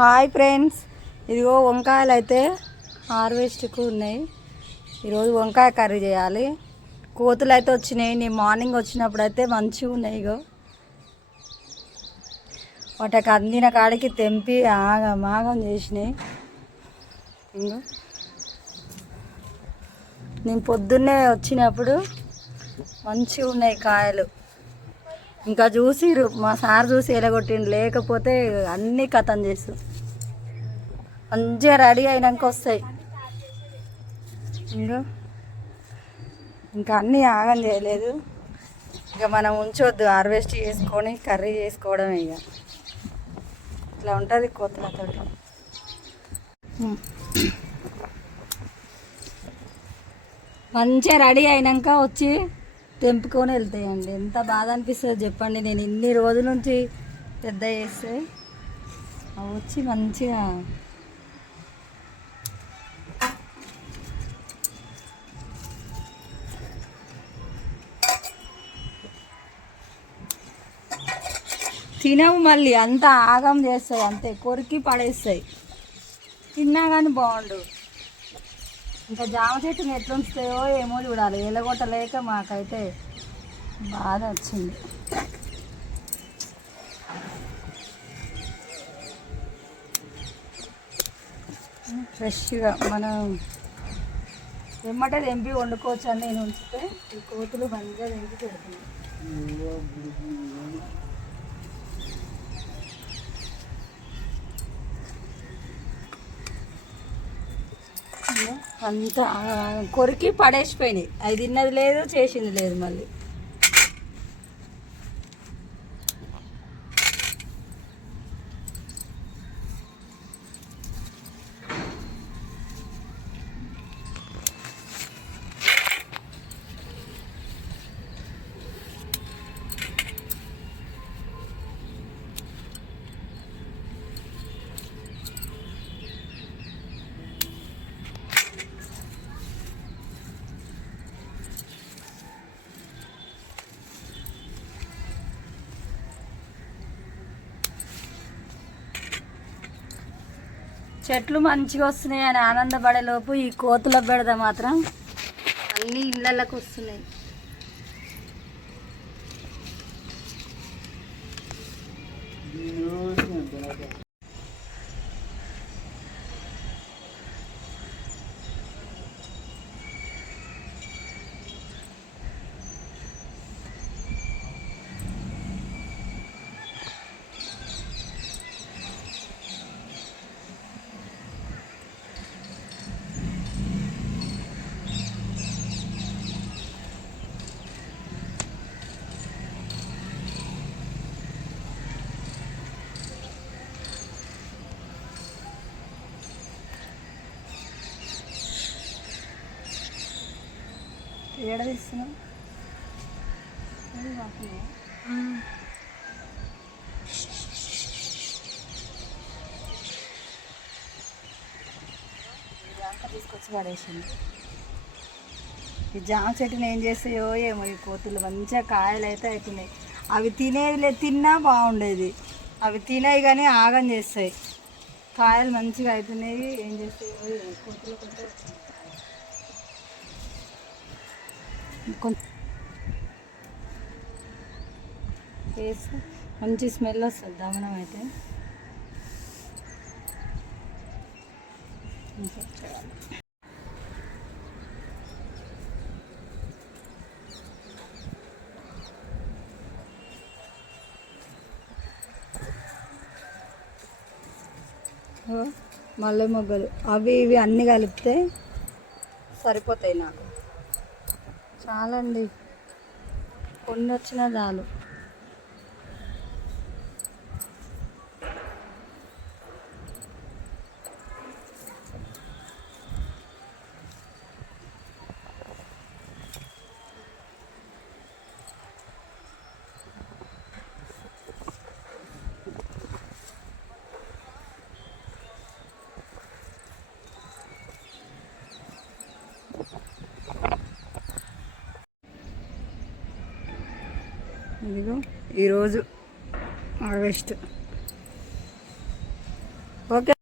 Hi friends, ఇదిగో వంకాయలు అయితే హార్వెస్ట్కు ఉన్నాయి. ఈరోజు వంకాయ కర్రీ చేయాలి. కోతులు అయితే వచ్చినాయి. నేను మార్నింగ్ వచ్చినప్పుడు అయితే మంచిగా ఉన్నాయి. ఇగో వాటికి అందిన కాడికి తెంపి ఆగం చేసినాయి. ఇంకో నేను పొద్దున్నే వచ్చినప్పుడు మంచిగా ఉన్నాయి కాయలు. ఇంకా చూసిరు మా సార్ చూసి ఎలగొట్టిండు, లేకపోతే అన్నీ కథం చేసు మంచిగా రెడీ అయినాక వస్తాయి. ఇంకా అన్నీ ఆగం చేయలేదు. ఇక మనం ఉంచొద్దు, హార్వెస్ట్ చేసుకొని కర్రీ చేసుకోవడం. ఇక ఇట్లా ఉంటుంది కోతులతో. మంచిగా రెడీ అయినాక వచ్చి తెంపుకొని వెళ్తాయండి. ఎంత బాధ అనిపిస్తుంది చెప్పండి. నేను ఇన్ని రోజుల నుంచి పెద్ద చేస్తే వచ్చి మంచిగా తినవు, మళ్ళీ అంత ఆగం చేస్తాయి, అంతే కొరికి పడేస్తాయి. తిన్నా కానీ బాగుండు. ఇంకా జామ చెట్టుని ఎట్లా ఉంచుతాయో ఏమో చూడాలి. ఎలగొట్టలేక మాకైతే బాధ వచ్చింది. ఫ్రెష్గా మనం వెమ్మటే తెంపి వండుకోవచ్చు అని నేను ఉంచితే ఈ కోతులు మంచిగా తెంపి పెడుతున్నాయి. అంతా కొరికి పడేసిపోయినాయి. అది తిన్నది లేదు, చేసింది లేదు. మళ్ళీ చెట్లు మంచిగా వస్తున్నాయి అని ఆనందపడేలోపు ఈ కోతుల బెడద మాత్రం అన్ని ఇళ్ళకి వస్తున్నాయి. ఏడ తీస్తున్నావు? ఇదంతా తీసుకొచ్చి పడేసింది. ఈ జామ చెట్టుని ఏం చేస్తాయో ఏమో ఈ కోతులు. మంచిగా కాయలు అయితే అవుతున్నాయి. అవి తినేది తిన్నా బాగుండేది. అవి తినేవి కానీ ఆగం చేస్తాయి. కాయలు మంచిగా అవుతున్నాయి. ఏం చేస్తాయో కోతులు కొంచెం వేసి మంచి స్మెల్ వస్తుంది. దమనం అయితే మల్లె మొగ్గలు అవి ఇవి అన్నీ కలిపితే సరిపోతాయి నాకు. చాలండి, కొన్ని వచ్చినా చాలు. ఇదిగో ఈరోజు హార్వెస్ట్. ఓకే.